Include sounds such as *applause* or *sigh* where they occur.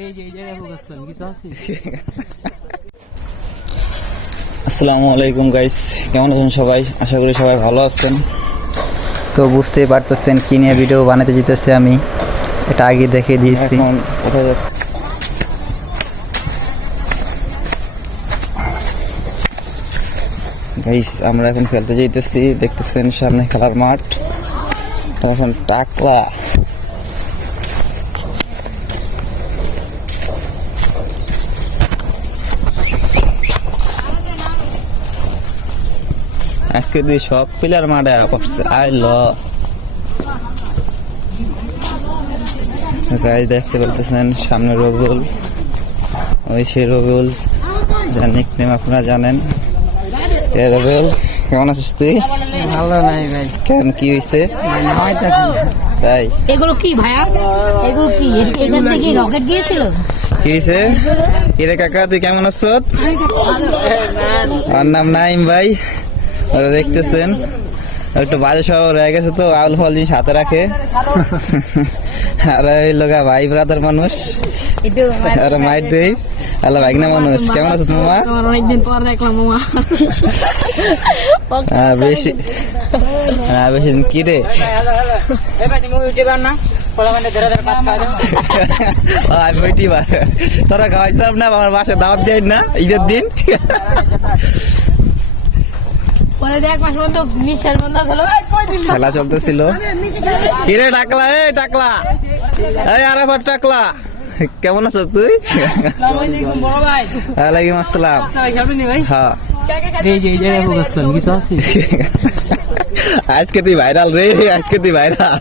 *laughs* আসসালামু আলাইকুম গাইস কেমন আছেন সবাই? আশা করি সবাই ভালো আছেন। তো বুঝতেই পারতেছেন কি নিয়ে ভিডিও বানাতে যেতেছি আমি। এটা আগে দেখে দিয়েছি। গাইস আমরা এখন খেলতে যাইতেছি। দেখতেছেন সামনে খেলার মাঠ। এখন টাকলা। আজকে দিয়ে সব প্লেয়ার মাঠে আই আইল। গাইজ দেখতে পাচ্ছেন সামনে রবিউল। ওই সেই রবিউল যার নিকনেম আপনারা জানেন। এ রবিউল কেমন আছিস তুই? ভালো নাই ভাই। কেন কি হয়েছে তাই? এগুলো কি ভাইয়া? এগুলো কি? এ- এখান থেকে রকেট গিয়েছিল? কি হয়েছে কিরে কাকা তুই কেমন আছ আমার নাম নাইম ভাই। ওরা দেখতেছেন। একটু বাজে সব রয়ে গেছে তো আউল ফল জিনিস হাতে রাখে। আর ওই লোকা ভাই ব্রাদার মানুষ। আর মাইট দেই আল্লাহ ভাগনা মানুষ। কেমন মামা? তোমার অনেকদিন পর দেখলাম মামা। হ্যাঁ বেশি হ্যাঁ বেশি দিন কি রে? তোরা খাওয়াইছিলাম না আমার বাসায় দাওয়াত দেয় না ঈদের দিন। খেলা চলতেছিল। কি রে টাকলা এ টাকলা। এই আরাফাত টাকলা। কেমন আছো তুই? ওয়ালাইকুম আসসালাম। হ্যাঁ। আজকে তুই ভাইরাল রে আজকে তুই ভাইরাল